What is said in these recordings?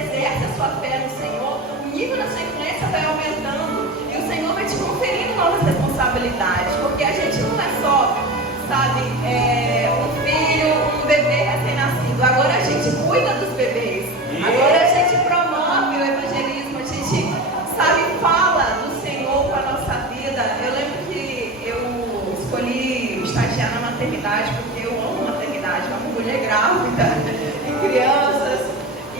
exerce a sua fé no Senhor, o nível da sua influência vai aumentando e o Senhor vai te conferindo novas responsabilidades, porque a gente não é só, sabe, um filho, um bebê recém-nascido. Agora a gente cuida dos bebês, agora a gente promove o evangelismo, a gente, sabe, fala do Senhor para a nossa vida. Eu lembro que eu escolhi estagiar na maternidade porque eu amo maternidade, eu amo mulher grávida e crianças.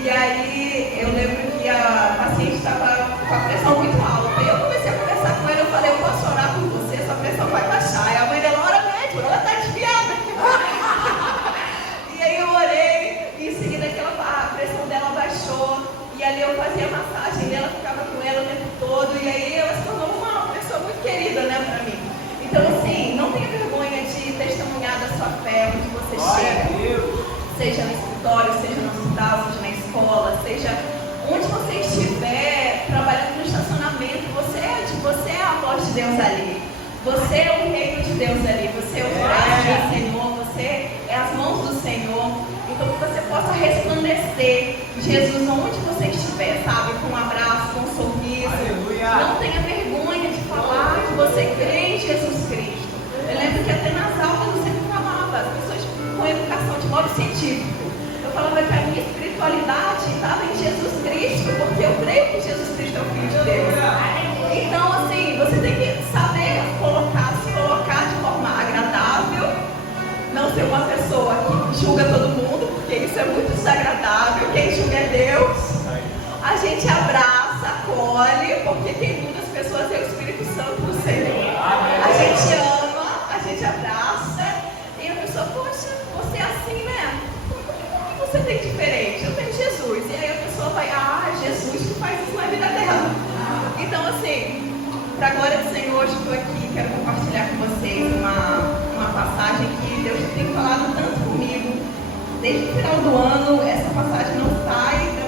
E aí eu lembro que a paciente estava com a pressão muito alta. E eu comecei a conversar com ela, eu falei, eu posso orar por você, sua pressão vai baixar. E a mãe dela, ora médico, ela está desviada. E aí eu orei, e em seguida a pressão dela baixou. E ali eu fazia massagem dela, ficava com ela o tempo todo. E aí ela se tornou uma pessoa muito querida, né, pra mim. Então assim, não tenha vergonha de testemunhar da sua fé, onde você chega. Seja no escritório, seja no hospital, seja na escola, seja onde você estiver trabalhando no estacionamento, você é a voz de Deus ali. Você é o reino de Deus ali. Você é o braço do Senhor. Você é as mãos do Senhor. Então que você possa resplandecer Jesus onde você estiver, sabe? Com um abraço, com um sorriso. Aleluia. Não tenha vergonha de falar que você crê em Jesus Cristo. Eu lembro que até nas aulas eu sempre falava, as pessoas com educação de modo científico. Eu falava que a minha espiritualidade estava em Jesus Cristo, porque eu creio que Jesus Cristo é o Filho de Deus. Então, assim, você tem que saber se colocar de forma agradável, não ser uma pessoa que julga todo mundo, porque isso é muito desagradável. Quem julga é Deus. A gente abraça, acolhe, porque quem muda as pessoas é o Espírito Santo do Senhor. A gente ama, a gente abraça, e a pessoa, poxa, você é assim, né? O que você tem diferente? Eu tenho Jesus. E aí a pessoa vai, Jesus que faz isso na vida dela. Então, assim, para a glória do Senhor, hoje estou aqui, quero compartilhar com vocês uma passagem que Deus tem falado tanto comigo. Desde o final do ano, essa passagem não sai da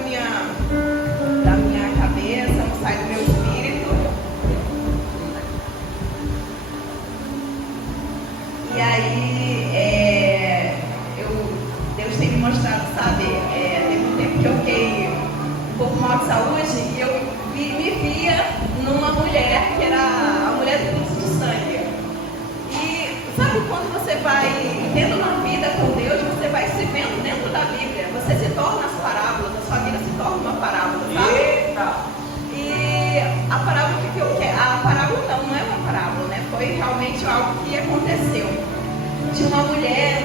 minha cabeça, não sai do meu espírito. E aí, Deus tem me mostrado, sabe, teve um tempo que eu fiquei um pouco mal de saúde e eu me via numa mulher que era a mulher do fluxo de sangue. E sabe quando você vai tendo uma vida com Deus, você vai se vendo dentro da Bíblia, você se torna as parábolas, a sua vida se torna uma parábola, sabe? Eita. E a parábola não é uma parábola, né? Foi realmente algo que aconteceu. De uma mulher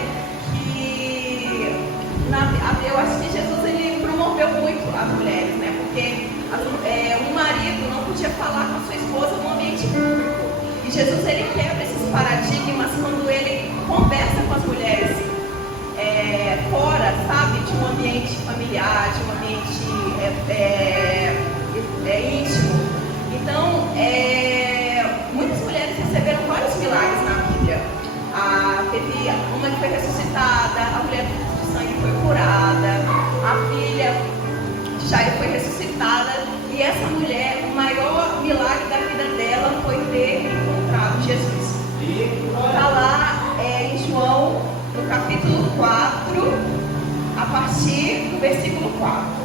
que, eu acho que Jesus ele promoveu muito as mulheres, né? Porque um marido não podia falar com a sua esposa no ambiente público. E Jesus ele quebra esses paradigmas quando ele conversa com as mulheres fora, sabe? De um ambiente familiar, de um ambiente íntimo. Então, muitas mulheres receberam vários milagres na Bíblia. Teve uma que foi ressuscitada, a mulher do sangue foi curada, a filha de Jairo foi ressuscitada, e essa mulher, o maior milagre da vida dela foi ter encontrado Jesus. Está lá em João, no capítulo 4, a partir do versículo 4.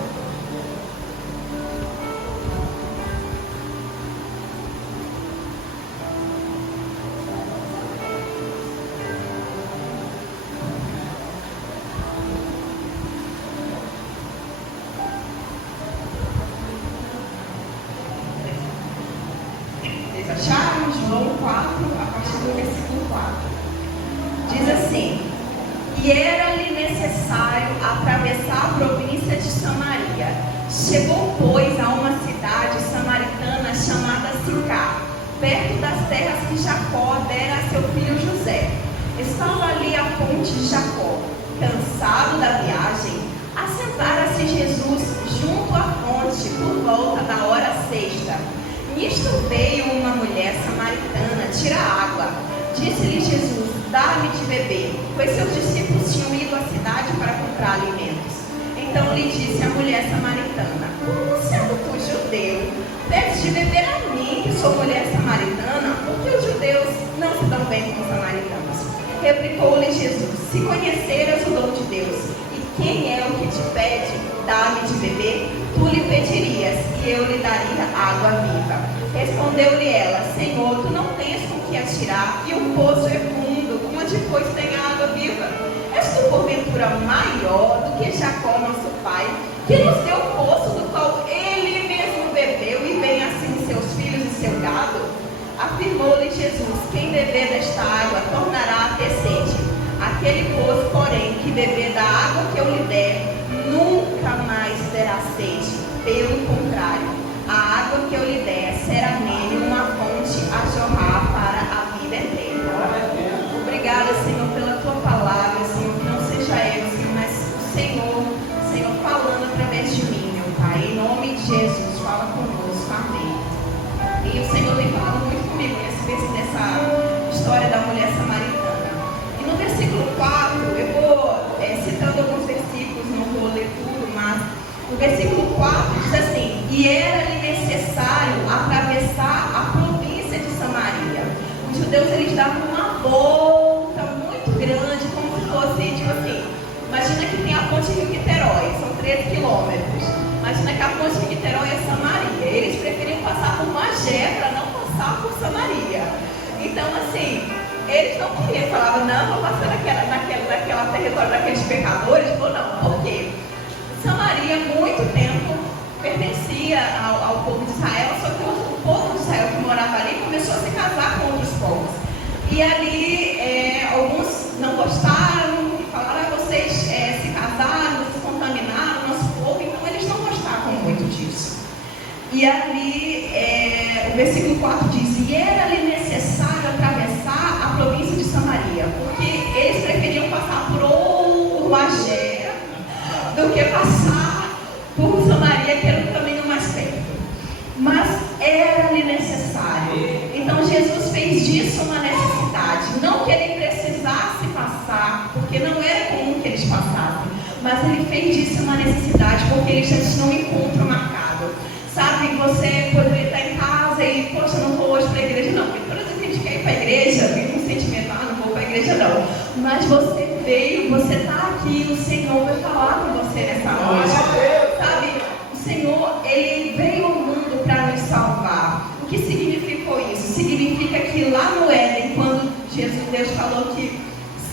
Acharam? João 4, a partir do versículo 4. Diz assim: e era-lhe necessário atravessar a província de Samaria. Chegou, pois, a uma cidade samaritana chamada Sicar, perto das terras que Jacó dera a seu filho José. Estava ali a fonte de Jacó. Cansado da viagem, assentara-se Jesus junto à fonte por volta da hora sexta. Nisto veio uma mulher samaritana tirar água. Disse-lhe Jesus: dá-me de beber, pois seus discípulos tinham ido à cidade para comprar alimentos. Então lhe disse a mulher samaritana: como sendo tu judeu, pedes de beber a mim, que sou mulher samaritana? Porque os judeus não se dão bem com os samaritanos. Replicou-lhe Jesus: se conheceras o dom de Deus, e quem é o que te pede, dá-me de beber, tu pedirias, e eu lhe daria água viva. Respondeu-lhe ela: Senhor, tu não tens com que atirar, e o poço é fundo, onde pois tem água viva? És tu porventura maior do que Jacó, nosso pai, que nos deu o poço do qual ele mesmo bebeu, e bem assim seus filhos e seu gado? Afirmou-lhe Jesus: quem beber desta água tornará a ter sede. Aquele poço, porém, que beber da água que eu lhe der, nunca mais terá sede. Pelo contrário, a água que eu lhe der será nele uma fonte a jorrar para a vida eterna. Obrigada, Senhor, pela tua palavra, Senhor, que não seja eu, Senhor, mas o Senhor falando através de mim, meu Pai. Em nome de Jesus, fala conosco, amém. E o Senhor tem falado muito comigo nessa história da mulher samaritana. E no versículo 4, eu vou citando alguns versículos, não vou ler tudo, mas no versículo 4 diz assim: e era-lhe necessário atravessar a província de Samaria. Os judeus, eles davam uma volta muito grande, como se fosse, tipo assim, imagina que tem a ponte Rio-Niterói, são 13 quilômetros. Imagina que a ponte Rio-Niterói é Samaria. Eles preferiam passar por Magé para não passar por Samaria. Então, assim, eles não queriam, falavam: não, vou passar naquela território daqueles pecadores. Ou não, por quê? Samaria, muito tempo, pertencia ao povo de Israel, só que o povo de Israel que morava ali começou a se casar com outros povos. E ali, alguns não gostaram e falaram: vocês se casaram, se contaminaram, nosso povo. Então, eles não gostavam muito disso. E ali, o versículo 4 diz: e era-lhe necessário atravessar a província de Samaria, porque eles preferiam passar por Magé do que passar por Samaria, que era o caminho mais perto. Mas era-lhe necessário. Então Jesus fez disso uma necessidade. Não que ele precisasse passar, porque não era comum que eles passassem, mas ele fez disso uma necessidade, porque eles já tinham um encontro marcado. Sabe, você poderia estar em casa e, poxa, não vou hoje para a igreja, não. Porque por exemplo, a gente quer ir para a igreja, vem com sentimento: não vou para a igreja, não. Mas você veio, você está aqui, o Senhor vai falar com você nessa noite. Sabe, o Senhor, ele veio ao mundo para nos salvar. O que significou isso? Significa que lá no Éden, quando Deus falou que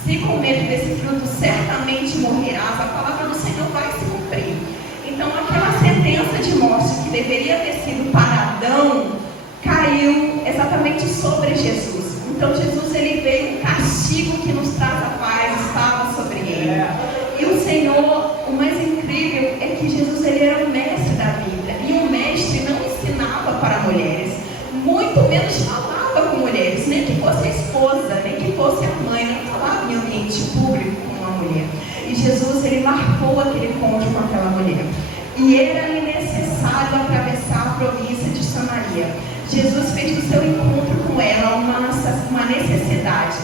se comer desse fruto certamente morrerás, a palavra do Senhor vai se cumprir. Então, aquela sentença de morte que deveria ter sido para Adão, caiu exatamente sobre Jesus. Então, Jesus, ele veio, o castigo que nos traz a paz estava sobre ele. E o Senhor, o mais incrível é que Jesus, ele era o mestre da Bíblia. E o mestre não ensinava para mulheres, muito menos falava com mulheres, nem que fosse a esposa, nem que fosse a mãe, não falava em ambiente público com uma mulher. E Jesus, ele marcou aquele encontro com aquela mulher. E era-lhe necessário atravessar a província de Samaria. Jesus fez do seu encontro com ela uma necessidade.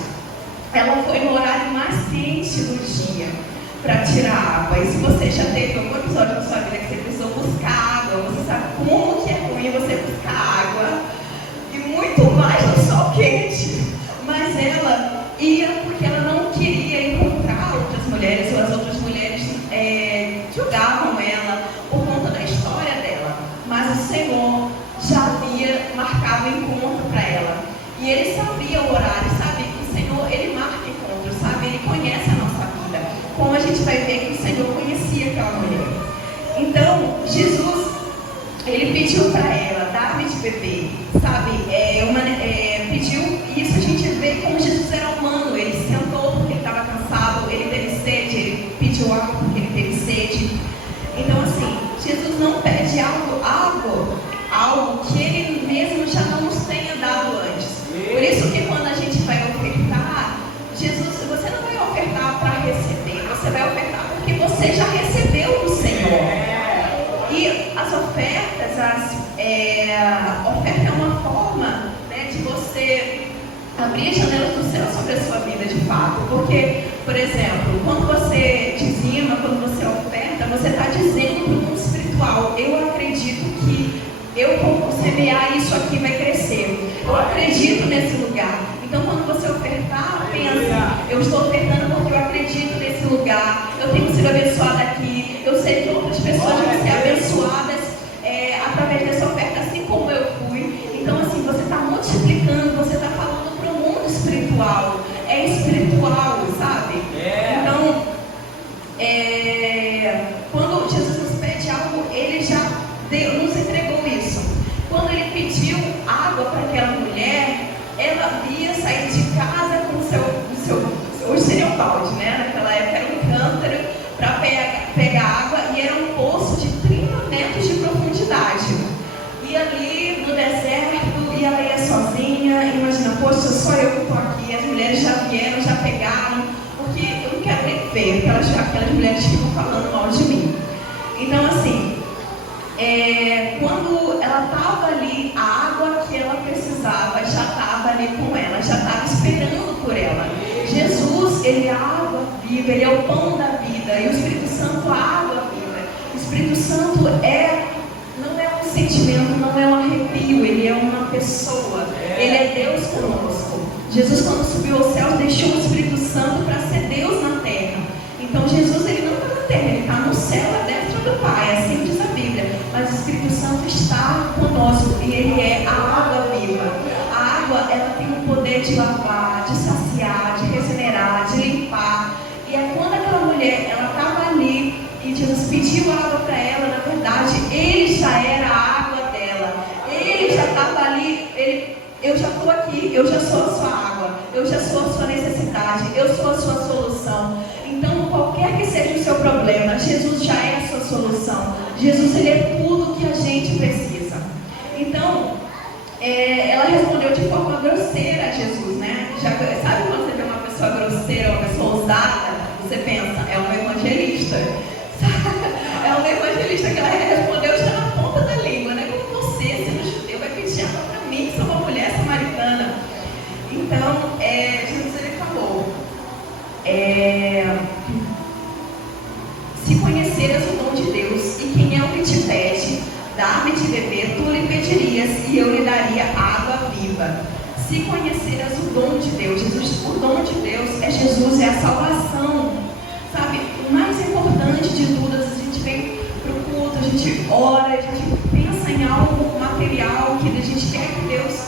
Ela foi no horário mais quente do dia para tirar água. E se você já teve algum episódio na sua vida que você precisou buscar água, você sabe como que é ruim você buscar água. E muito mais no sol quente. Mas ela ia porque ela não queria encontrar outras mulheres, ou as outras mulheres julgavam ela por conta da história dela. Mas o Senhor já havia marcado o encontro para ela. E ele sabia o horário, sabe? Que o Senhor, ele marca encontros, sabe? Ele conhece a nossa vida. Como a gente vai ver que o Senhor conhecia aquela mulher. Então, Jesus, ele pediu para ela, dá-me de beber, sabe? Pediu, e isso a gente vê como Jesus era humano. Ele sentou porque ele estava cansado, ele teve sede, ele pediu água porque ele teve sede. Então, assim, Jesus não pede algo que ele mesmo já não nos tenha dado antes. Por isso que quando a gente vai ofertar, Jesus, você não vai ofertar para receber, você vai ofertar porque você já recebeu do Senhor. E as ofertas, a oferta é uma forma, né, de você abrir as janelas do céu sobre a sua vida de fato. Porque, por exemplo, quando você dizima, quando você oferta, você está dizendo para o mundo espiritual: eu acredito que eu vou semear, isso aqui vai crescer. Eu acredito nesse lugar. Então, quando você ofertar, pensa: eu estou ofertando porque eu acredito nesse lugar. Eu tenho sido abençoada aqui. Eu sei que outras pessoas vão ser abençoadas poxa, só eu que estou aqui, as mulheres já vieram, já pegaram, porque eu não quero nem ver aquelas mulheres que ficam falando mal de mim. Então, assim, quando ela estava ali, a água que ela precisava já estava ali com ela, já estava esperando por ela. Jesus, ele é a água viva, ele é o pão da vida, e o Espírito Santo, a água viva. O Espírito Santo não é um sentimento, não é um arrepio, ele é uma pessoa, ele é Deus conosco. Jesus, quando subiu aos céus, deixou o Espírito Santo para ser Deus na terra. Então, Jesus, ele não está na terra, ele está no céu, à destra do Pai, assim diz a Bíblia. Mas o Espírito Santo está conosco e ele é a água viva. A água, ela tem o poder de lavar, de saciar, de regenerar, de limpar. E é quando aquela mulher, ela estava ali e Jesus pediu água para ela, na verdade, ele já era a água dela. Ele já estava ali, eu já estou aqui, eu já sou a sua água, eu já sou a sua necessidade, eu sou a sua solução. Então, qualquer que seja o seu problema, Jesus já é a sua solução. Jesus, ele é tudo que a gente precisa. Então, ela respondeu de forma grosseira a Jesus, né? Sabe quando você vê uma pessoa grosseira, uma pessoa ousada, você pensa, é uma evangelista. É uma evangelista que ela respondeu já na ponta da língua, né? Como você, sendo judeu, vai pedir água para mim, que sou uma mulher samaritana. Então, Jesus, ele falou, se conheceras o dom de Deus e quem é o que te pede, dá-me de beber, tu lhe pedirias e eu lhe daria água viva. Se conheceras o dom de Deus, Jesus, o dom de Deus é Jesus, é a salvação. Sabe, o mais importante de tudo, a gente vem para o culto, a gente ora, a gente pensa em algo material que a gente quer que Deus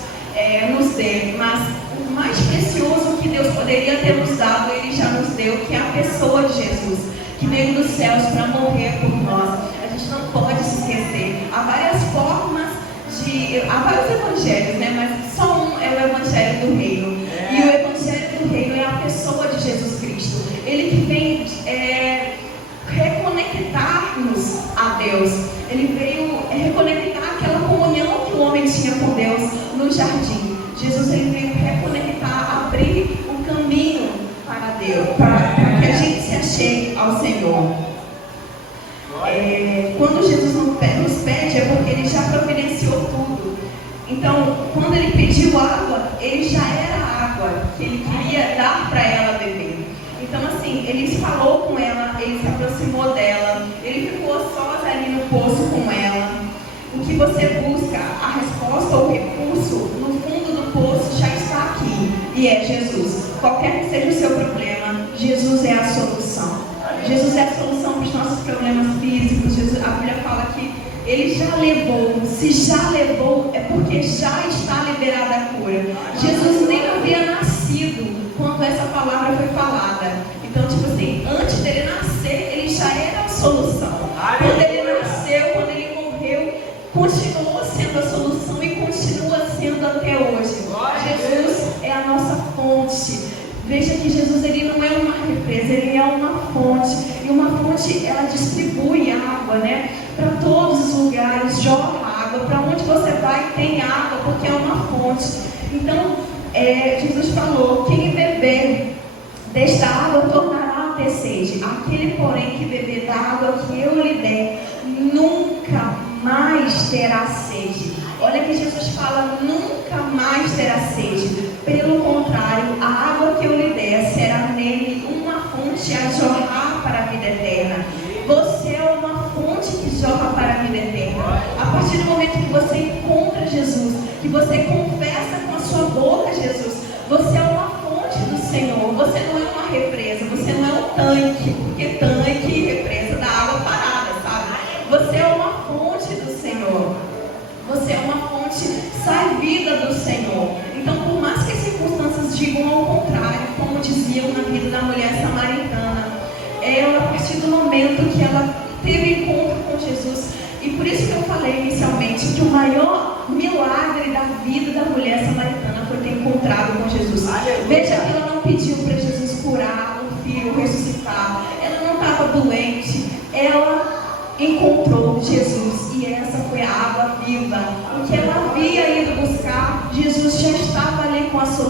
nos dê, mas o mais precioso que Deus poderia ter nos dado, Ele já nos deu, que é a pessoa de Jesus, que veio dos céus para morrer por nós. A gente não pode se esquecer. Há várias formas há vários evangelhos, né? Mas só um é o evangelho do reino. E o evangelho do reino é a pessoa de Jesus Cristo. Ele que vem reconectar-nos a Deus. Ele veio reconectar aquela comunhão que o homem tinha com Deus no jardim. Jesus, ele veio reconectar, abrir o caminho para Deus, para que a gente se achegue ao Senhor. Quando Jesus nos pede, é porque ele já providenciou tudo. Então, quando ele pediu água, ele já era a água que ele queria dar para ela beber. Então, assim, ele falou com ela, ele se aproximou dela, ele ficou sós ali no poço com ela. O que você busca, a resposta ou o recurso, no fundo do poço já está aqui, e é Jesus. Qualquer que seja o seu problema, Jesus é a solução. Jesus é a solução para os nossos problemas físicos. A Bíblia fala que ele já levou. Se já levou, é porque já está liberada a cura. Jesus nem havia nascido quando essa palavra foi falada. Então, tipo assim, antes dele nascer, ele já era a solução. Quando ele nasceu, quando ele morreu, continuou sendo a solução e continua sendo até hoje. Jesus é a nossa fonte. Veja que Jesus, ele não é uma represa, ele é uma fonte. E uma fonte, ela distribui água, né? Para todos os lugares, jorra água. Para onde você vai, tem água, porque é uma fonte. Então, Jesus falou, quem beber desta água tornará a ter sede. Aquele, porém, que beber da água que eu lhe der, nunca mais terá sede. Olha que Jesus fala, nunca mais terá sede. Pelo contrário, a água que eu lhe der será nele uma fonte a jorrar para a vida eterna. Você é uma fonte que jorra para a vida eterna. A partir do momento que você encontra Jesus, que você confessa com a sua boca Jesus, você é uma fonte do Senhor. Você não é uma represa, você não é um tanque, porque tanque e represa dá água parada, sabe? Você é uma fonte do Senhor. Você é uma fonte servida do Senhor. Então, por mais que as circunstâncias digam ao contrário, como diziam na vida da mulher samaritana, ela, a partir do momento que ela teve encontro com Jesus, e por isso que eu falei inicialmente que o maior milagre da vida da mulher samaritana foi ter encontrado com Jesus. Veja que ela não pediu para Jesus curar o filho, ressuscitar. Ela não estava doente. Ela encontrou Jesus e essa foi a água viva. O que ela havia ido buscar, Jesus já estava ali com a solução.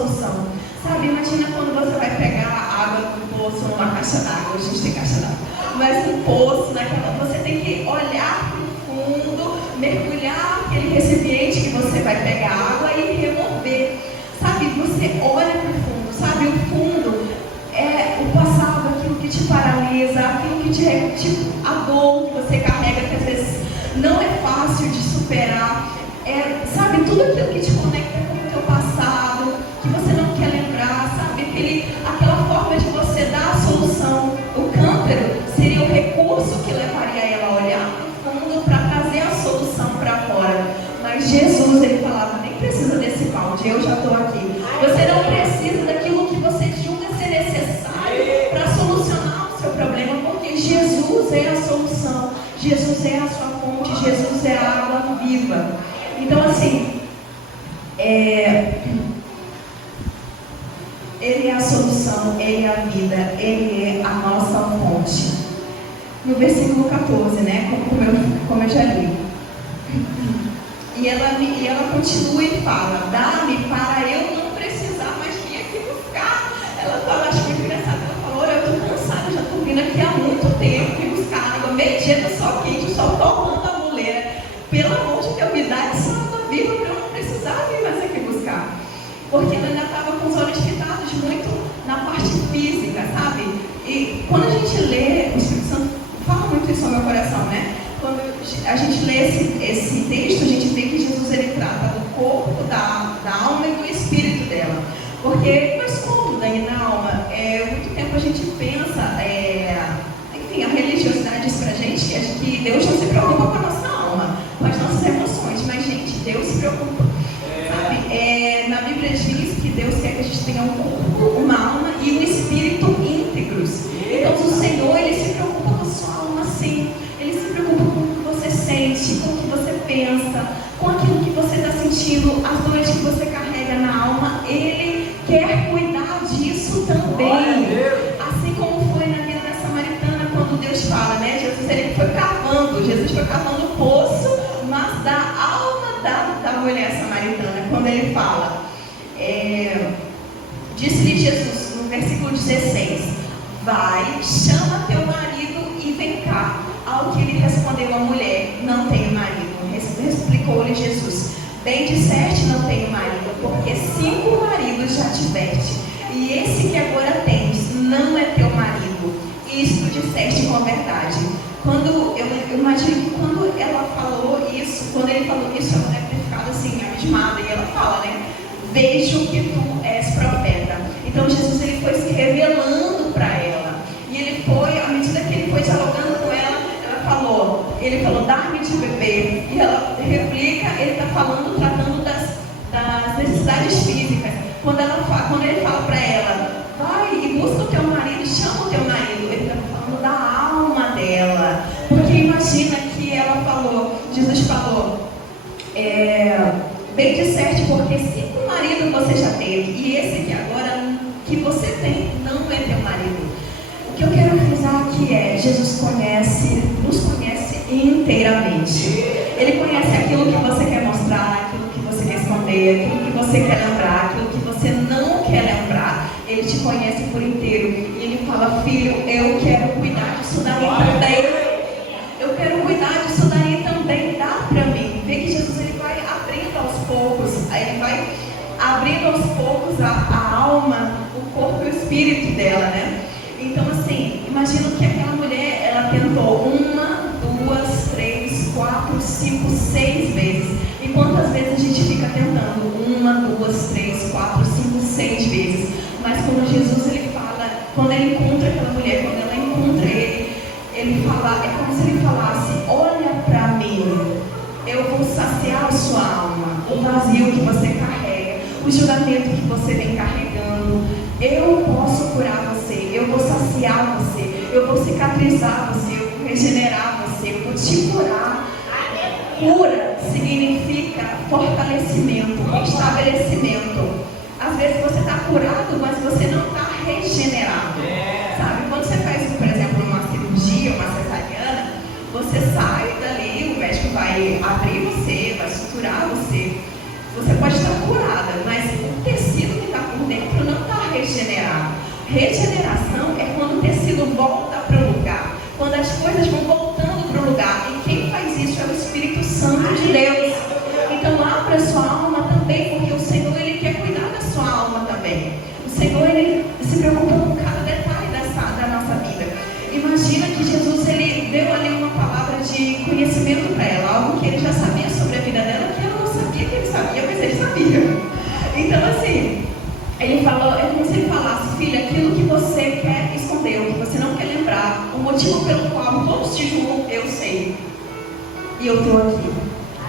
Sabe, imagina quando você vai pegar água no poço ou numa caixa d'água. A gente tem caixa d'água. Mas no poço, você tem que olhar para o fundo, mergulhar aquele recipiente que você vai pegar água e remover. Sabe, você olha para o fundo. Sabe, o fundo é o passado, aquilo que te paralisa, aquilo que a dor que você carrega, que às vezes não é fácil de superar. Sabe, tudo aquilo que te conecta com o teu passado, que você não quer lembrar, sabe, aquela forma de você dar a solução. O cântaro seria o recurso que levaria ela a olhar no fundo para trazer a solução para fora. Mas Jesus, ele falava, nem precisa desse balde, eu já estou aqui. Você não precisa daquilo que você julga ser necessário para solucionar o seu problema, porque Jesus é a solução, Jesus é a sua fonte, Jesus é a água viva. Então, assim, Ele é a solução, Ele é a vida, Ele é a nossa fonte. No versículo 14, né, como eu já li. E ela continua e fala, dá-me para eu não precisar mais vir aqui buscar. Ela fala, acho muito engraçado, ela falou, eu estou cansada, já estou vindo aqui há muito tempo e buscar água, meio-dia do sol quente, o sol torrando a muleira. Pelo amor de Deus, me dá essa água viva para eu não precisar vir mais aqui buscar. Porque ela ainda estava com os olhos fitados muito na parte física, sabe? E quando a gente lê, o Espírito Santo fala muito isso ao meu coração, né? Quando a gente lê esse texto, a gente vê que Jesus, ele trata do corpo, da alma e do espírito dela. Porque, mas como daí na alma? Muito tempo a gente pensa, enfim, a religiosidade diz pra gente que Deus não se preocupa com a nossa alma, com as nossas emoções, mas gente, Deus se preocupa. Sabe? Na Bíblia diz que Deus quer que a gente tenha um corpo, uma alma e um espírito íntegros. Então o Senhor, ele se preocupa com a sua alma, sim. Ele se preocupa com o que você sente, com o que você pensa, com aquilo que você está sentindo, as dores que você carrega na alma. Ele quer cuidar disso também. Assim como foi na vida da samaritana, quando Deus fala, né? Jesus foi cavando o poço, mas da alma da mulher samaritana, quando ele fala, disse-lhe Jesus, no versículo 16, vai, chama teu marido e vem cá. Ao que lhe respondeu a mulher, não tenho marido. Explicou-lhe Jesus, bem disseste, não tenho marido, porque 5 maridos já tiveste, e esse que agora tens não é teu marido. Isto disseste com a verdade. Eu imagino que quando ela falou isso, quando ele falou isso, ela deve ter ficado assim, abismada, e ela fala, né? Vejo que tu és profeta. Então Jesus, ele foi se revelando para ela, e ele foi, à medida que ele foi dialogando com ela, ele falou, dá-me de beber, e ela replica, ele está tratando das necessidades físicas. Quando ele fala para ela, vai e busca o teu marido, chama o teu marido, ele está falando da alma dela. Porque imagina que Jesus falou, bem disseste, porque 5 maridos você já teve, e esse que agora que você tem não é teu marido. O que eu quero frisar aqui Jesus nos conhece inteiramente. Ele conhece aquilo que você quer mostrar, aquilo que você quer esconder, aquilo que você quer lembrar, aquilo que você não quer lembrar. Ele te conhece por inteiro. E ele fala, filho, eu quero cuidar disso daí também. Eu quero cuidar disso daí também. Dá pra mim. Vê que Jesus, ele vai abrindo aos poucos. Ele vai abrindo aos poucos a alma, o corpo e o espírito dela, né? Então, assim, imagina que aquela mulher, ela tentou 1, 2, 3, 4, 5, 6 vezes. E quantas vezes a gente fica tentando? 1, 2, 3, 4, 5, 6 vezes. Mas quando Jesus, ele fala, quando ele encontra aquela mulher, quando ela encontra ele fala, é como se ele falasse, olha pra mim, eu vou saciar a sua alma, o vazio que você carrega, o julgamento que você vem carregando. Eu posso curar você, eu vou saciar você, eu vou cicatrizar você, eu vou regenerar você, eu vou te curar. Cura significa fortalecimento, estabelecimento. Às vezes você está curado, mas você não está regenerado. Sabe, quando você faz, por exemplo, uma cirurgia, uma cesariana, você sai dali, o médico vai abrir você, vai suturar você. Você pode estar curada, mas o tecido que está por dentro não está regeneração é quando o tecido volta para o lugar, quando as coisas vão voltando para o lugar. E quem faz isso é o Espírito Santo de Deus. Então abra a sua alma também, porque o Senhor, Ele quer cuidar da sua alma também. O Senhor, Ele se preocupa com cada detalhe da nossa vida. Imagina que Jesus, Ele deu ali uma palavra de conhecimento para ela, algo que Ele já sabia sobre a vida dela, que ela não sabia que Ele sabia, mas Ele sabia. Então assim, Ele falou, é como se Ele falasse: filha, aquilo que você quer esconder, o que você não quer lembrar, o motivo pelo qual todos te julgam, eu sei. E eu estou aqui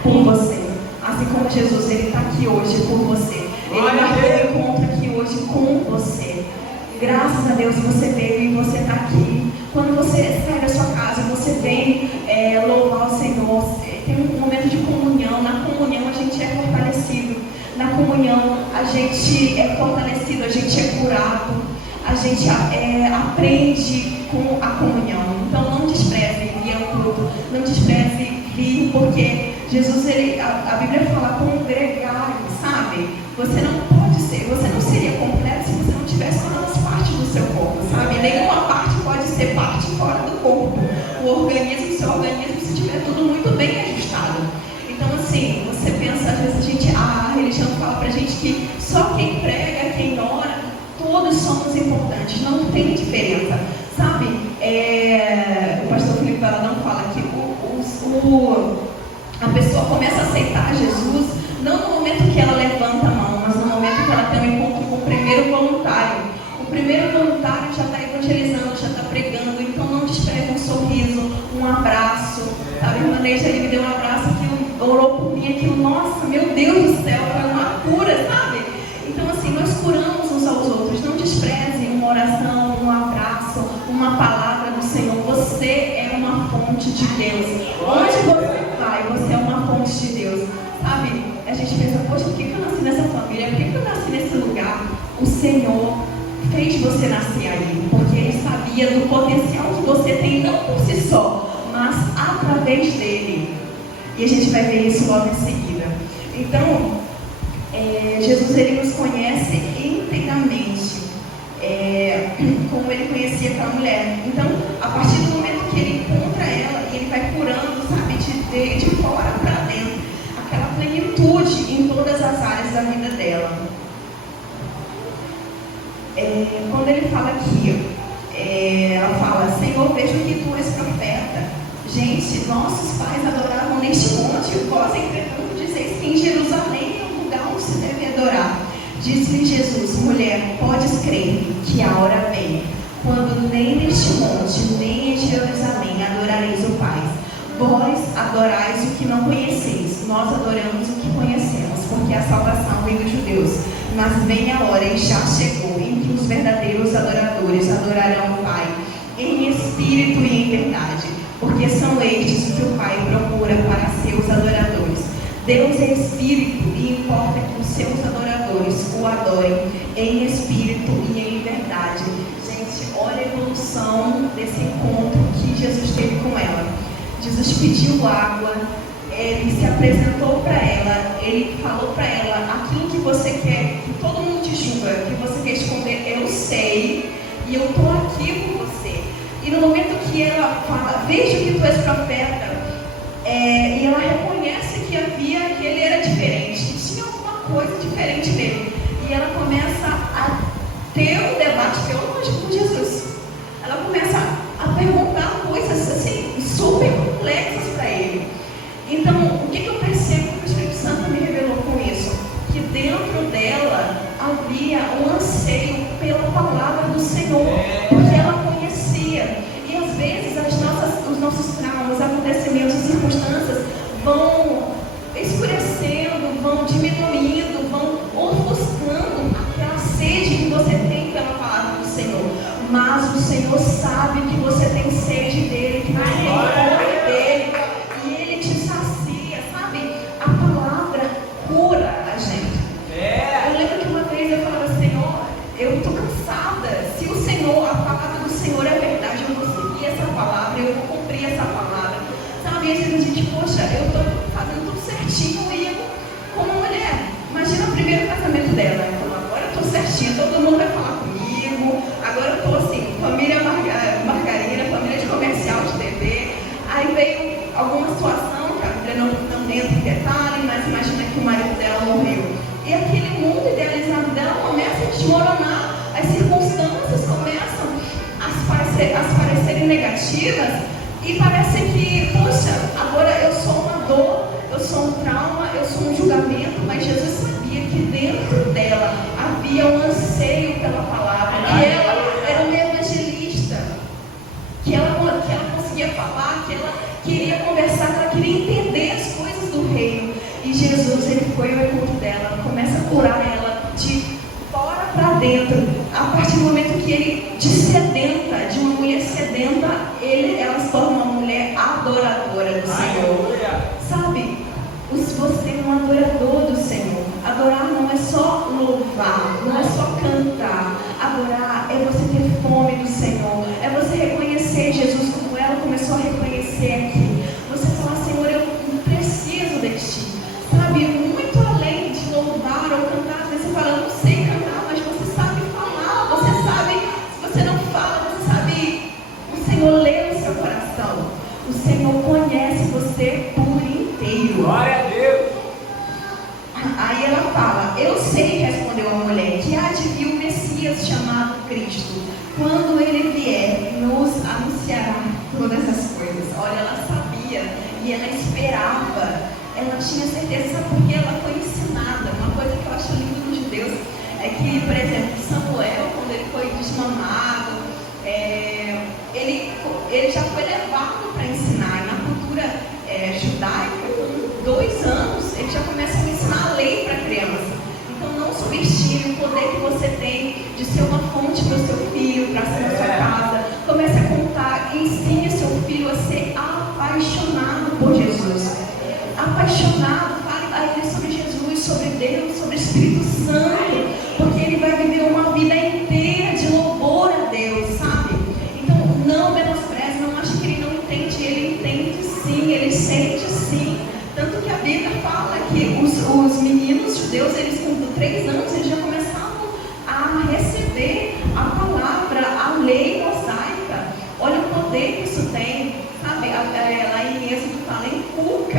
por você. Assim como Jesus, Ele está aqui hoje por você. Ele marcou o encontro aqui hoje com você. Graças a Deus você veio e você está aqui. Quando você sai da sua casa, você vem louvar o Senhor. Tem um momento de comunhão. Na comunhão a gente é fortalecido. Na comunhão a gente é fortalecido, a gente é curado. A gente aprende com a comunhão. Então não despreze vir ao culto. Não despreze vir, porque Jesus, a Bíblia fala congregar, sabe? Você não seria completo se você não tivesse todas as partes do seu corpo, sabe? Nenhuma parte pode ser parte fora do corpo. O seu organismo, se tiver tudo muito bem ajustado. Então assim, você pensa, às vezes a religião fala pra gente que só quem prega, quem ora, todos somos importantes, não tem diferença, sabe? O pastor Felipe Valadão fala que a pessoa começa a aceitar Jesus não no momento que ela levanta a mão, mas no momento que ela tem um encontro com o primeiro voluntário. O primeiro voluntário já está evangelizando, já está pregando, então não despreze um sorriso, um abraço. A irmã Neide, ele me deu um abraço, aquilo, orou por mim, aquilo, nossa, meu Deus do céu, foi uma cura, sabe? Então assim, nós curamos uns aos outros. Não despreze uma oração, um abraço, uma palavra do Senhor. Você é uma fonte de Deus. Onde você vai, você é uma fonte de Deus. Sabe, a gente pensa, poxa, por que eu nasci nessa família? Por que eu nasci nesse lugar? O Senhor fez você nascer ali, porque Ele sabia do potencial que você tem, não por si só, mas através dele. E a gente vai ver isso logo em seguida. Então, Jesus, Ele nos conhece inteiramente, como Ele conhecia aquela mulher. Então, a partir do momento que Ele encontra ela, e Ele vai curando, sabe, de fora para dentro, aquela plenitude em todas as áreas da vida dela. Quando Ele fala aqui, ela fala: Senhor, vejo que Tu és profeta. Gente, nossos pais adoravam neste monte, vós, entretanto, dizeis que em Jerusalém é o lugar onde se deve adorar. Disse-lhe Jesus: mulher, podes crer que a hora vem, quando nem neste monte, nem em Jerusalém adorareis o Pai. Vós adorais o que não conheceis, nós adoramos o que conhecemos, porque a salvação vem dos judeus. Mas vem a hora, e já chegou, em que os verdadeiros adoradores adorarão o Pai, em espírito e em verdade, porque são estes o que o Pai procura para seus adoradores. Deus é espírito, e importa que os seus adoradores o adorem em espírito e em verdade. Gente, olha a evolução desse encontro que Jesus teve com ela. Jesus pediu água, Ele se apresentou para ela, Ele falou para ela: aquilo que você quer, que todo mundo te julga, que você quer esconder, eu sei, e eu estou aqui por você. E no momento que ela fala: vejo que tu és profeta, e ela reconhece que ele era diferente, que tinha alguma coisa diferente dele, e ela começa a ter um debate teológico com Jesus. Ela começa a perguntar coisas assim, super complexas para ele. Então, o que eu percebo que o Espírito Santo me revelou com isso? Que dentro dela havia um anseio pela palavra do Senhor, porque ela conhecia. E às vezes os nossos traumas, acontecimentos, circunstâncias vão escurecendo, vão diminuindo, vão ofuscando aquela sede que você tem pela palavra do Senhor. Mas o Senhor sabe que você tem sede dele, que você tem fome dele, e ele te sacia, sabe? A palavra cura a gente. Eu lembro que uma vez eu falava: Senhor, eu estou cansada. Se o Senhor, a palavra do Senhor é verdade, eu vou seguir essa palavra, eu vou cumprir essa palavra. Sabe? E às vezes a gente, poxa, eu estou fazendo tudo certinho, e eu, como mulher, imagina o primeiro casamento dela. Então, agora eu estou certinho, todo mundo vai falar comigo, agora negativas e parece que, poxa, agora eu sou uma dor, eu sou um trauma, eu sou um julgamento, mas Jesus sabia que dentro dela havia um anseio pela palavra, que ela era uma evangelista, que ela conseguia falar, que ela queria conversar, que ela queria entender as coisas do reino. E Jesus, ele foi ao encontro dela, começa a curar ela de fora para dentro. A partir do momento que ele dessedenta, de uma mulher sedenta, ela se torna uma mulher adoradora do Senhor. Sabe, você é um adorador do Senhor. Adorar não é só louvar, não é só cantar. Adorar é você ter fome do Senhor, é você reconhecer Jesus como ela começou a reconhecer aqui. Você falar, Senhor, eu preciso de ti. Sabe, muito além de louvar ou cantar, você fala, eu não sei cantar, mas você sabe falar, você sabe, se você não fala, você sabe, o Senhor lê o seu coração, o Senhor conhece você por inteiro. Glória a Deus. Aí ela fala, eu sei, respondeu a mulher, que há de vir o Messias chamado Cristo. Quando ele vier, nos anunciará todas as coisas. Olha, ela sabia e ela esperava. Ela tinha certeza, sabe por quê? Ela foi ensinada. Uma coisa que eu acho lindo nos judeus é que, por exemplo, Samuel, quando ele foi desmamado, ele já foi levado para ensinar. E na cultura judaica, com 2 anos, ele já começa a ensinar a lei para a criança. Então, não subestime o poder que você tem de ser uma fonte para o seu filho, para ser na sua casa. Comece a contar, ensine seu filho a ser apaixonado por Jesus. Apaixonado, fale a ele sobre Jesus, sobre Deus, sobre o Espírito Santo, porque ele vai viver uma vida inteira de louvor a Deus, sabe? Então, não menospreze, não ache que ele não entende, ele entende sim, ele sente sim. Tanto que a Bíblia fala que os meninos judeus, eles com 3 anos, eles já começavam a receber a palavra, a lei mosaica. Olha o poder que isso tem, sabe? Lá em Êxodo fala, inculca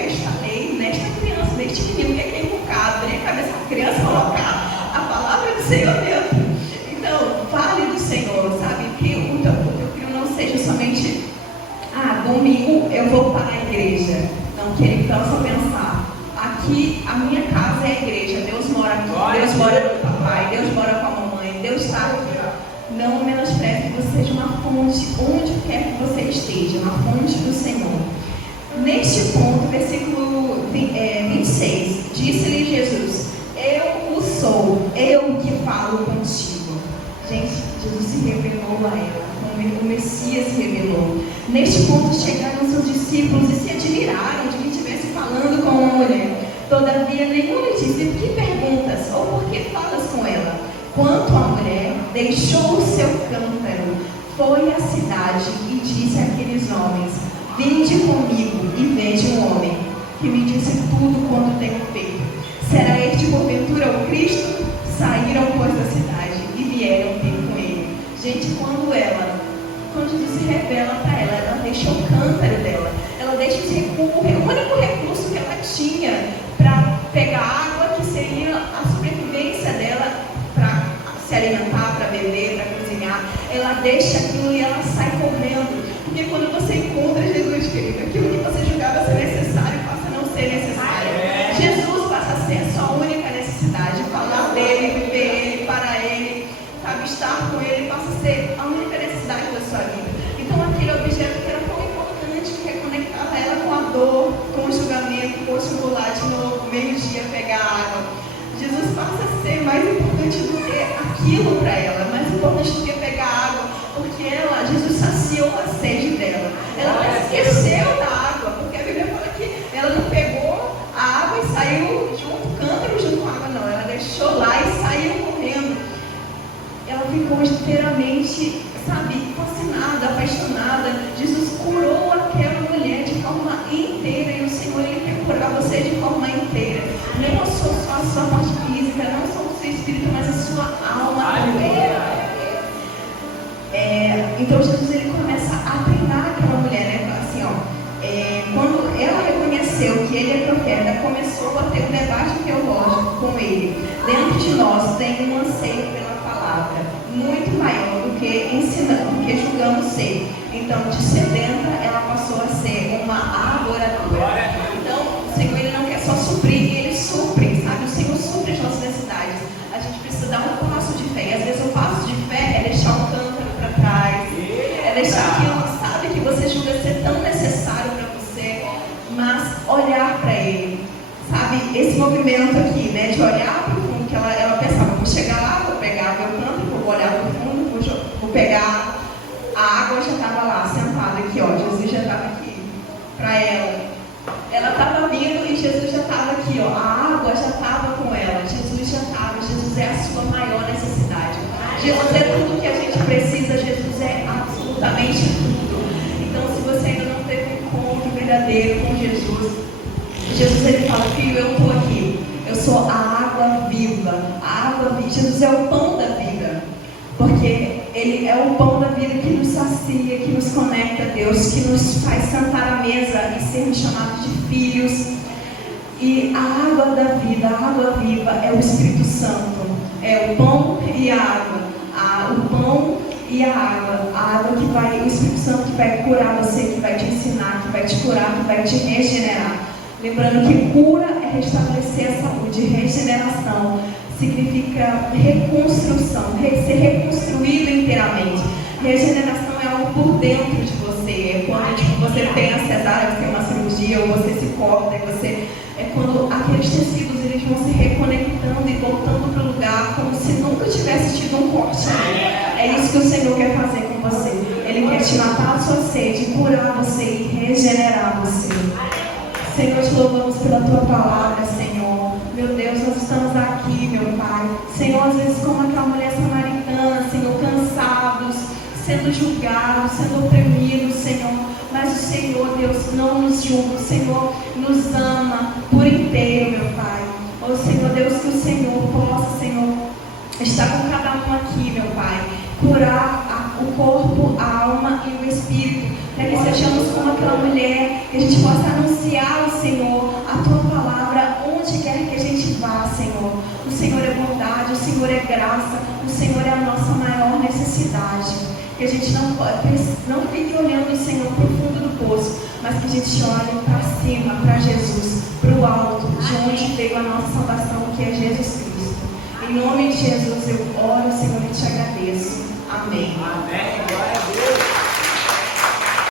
esta lei nesta criança, neste menino. O que é inculcado? Abrir a cabeça da criança e colocar a palavra do Senhor dentro. Então, fale do Senhor, sabe? Que o teu filho não seja somente, domingo eu vou para a igreja. Não, que ele possa pensar, aqui a minha casa é a igreja, Deus mora aqui, Deus mora com o papai, Deus mora com a mamãe, Deus está aqui. Não menospreze que você seja uma fonte, onde quer que você esteja, uma fonte do Senhor. Neste ponto, versículo 26, disse-lhe Jesus, eu o sou, eu que falo contigo. Gente, Jesus se revelou a ela, o Messias se revelou. Neste ponto chegaram seus discípulos e se admiraram de que estivesse falando com uma mulher. Todavia nenhum lhe disse, por que perguntas ou por que falas com ela? Quanto a mulher, deixou o seu cântaro, foi à cidade e disse àqueles homens, vinde comigo e vede um homem, que me disse tudo quanto tenho feito. Será este porventura o Cristo? Saíram, pois, da cidade e vieram ter com ele. Gente, quando Jesus se revela para ela, ela deixa o cântaro dela, ela deixa esse recurso, o único recurso que ela tinha para pegar água, que seria a sobrevivência dela, para se alimentar, para beber, para cozinhar. Ela deixa aquilo e ela sai correndo. Porque quando você encontra Jesus, querido, aquilo que você julgava ser necessário passa a não ser necessário. Jesus passa a ser a sua única necessidade. Falar dele, viver ele, para ele, sabe, estar com ele passa a ser a única necessidade da sua vida. Então aquele objeto que era tão importante, que reconectava ela com a dor, com o julgamento, poxa, eu vou lá de novo, meio-dia pegar água. Jesus passa a ser mais importante do que aquilo para ela, mais importante do que pegar água, porque Jesus saciou a sede dela. Ela não esqueceu da água, porque a Bíblia fala que ela não pegou a água e saiu junto, cântaro junto com a água, não. Ela deixou lá e saiu correndo. Ela ficou inteiramente, sabe, fascinada, apaixonada. Jesus curou aquela mulher de forma inteira, e o Senhor, Ele quer curar você de forma inteira. Não só a sua parte física, não só o seu espírito, mas a sua alma também. Então Jesus, ele começa a treinar aquela mulher, né? Assim, quando ela reconheceu que ele é profeta, começou a ter um debate teológico com ele. Dentro de nós tem um anseio pela palavra muito maior do que ensinando, do que julgando buscando ser. Então, de sedenta, ela passou a ser uma adoradora. Então, o Senhor, Ele não quer só suprir, Ele supre, sabe? O Senhor supre as nossas necessidades. A gente precisa dar um passo de fé. E às vezes o passo de fé é deixar o cântaro para trás, é deixar aquilo, sabe, que você julga ser tão necessário para você, mas olhar para Ele. Sabe, esse movimento aqui, né, de olhar para o fundo, que ela pensava, vou chegar lá, vou pegar o meu cântaro, vou olhar para o fundo, vou pegar a água, já estava lá, sentada aqui, ó, Jesus já estava aqui para ela. Ela estava vindo e Jesus já estava aqui, ó, a água já estava com ela, Jesus já estava, Jesus é a sua maior necessidade. Jesus é tudo que a gente precisa, Jesus é absolutamente tudo. Então, se você ainda não teve um encontro verdadeiro com Jesus, ele fala, filho, eu estou aqui, eu sou a água viva, Jesus é o pão da vida, porque Ele é o pão da vida que nos sacia, que nos conecta a Deus, que nos faz sentar à mesa e sermos chamados de filhos. E a água da vida, a água viva é o Espírito Santo, é o pão e a água, o pão e a água que vai, o Espírito Santo que vai curar você, que vai te ensinar, que vai te curar, que vai te regenerar. Lembrando que cura é restabelecer a saúde, regeneração significa reconstrução, ser reconstruído inteiramente. Regeneração é algo por dentro de você, é quando você tem a cesárea, você tem uma cirurgia, ou você se corta, é quando aqueles tecidos eles vão se reconectando e voltando para o lugar como se nunca tivesse tido um corte. É isso que o Senhor quer fazer com você. Ele quer te matar a sua sede, curar você e regenerar você. Senhor, te louvamos pela Tua palavra, Senhor. Meu Deus, nós estamos aqui, meu Pai. Senhor, às vezes como aquela mulher samaritana, Senhor, cansados, sendo julgados, sendo oprimidos, Senhor. Mas o Senhor, Deus, não nos julga. O Senhor nos ama por inteiro, meu Pai. Oh, Senhor, Deus, que o Senhor possa, Senhor, estar com cada um aqui, meu Pai. Curar o corpo, a alma e o espírito. Para que sejamos como aquela mulher, que a gente possa anunciar ao Senhor a Tua palavra onde quer que a gente vá, Senhor. O Senhor é bondade, o Senhor é graça, o Senhor é a nossa maior necessidade. Que a gente não fique olhando, Senhor, para o fundo do poço, mas que a gente olhe para cima, para Jesus, para o alto, de onde veio a nossa salvação, que é Jesus Cristo. Em nome de Jesus eu oro, Senhor, e te agradeço. Amém. Amém. Glória a Deus.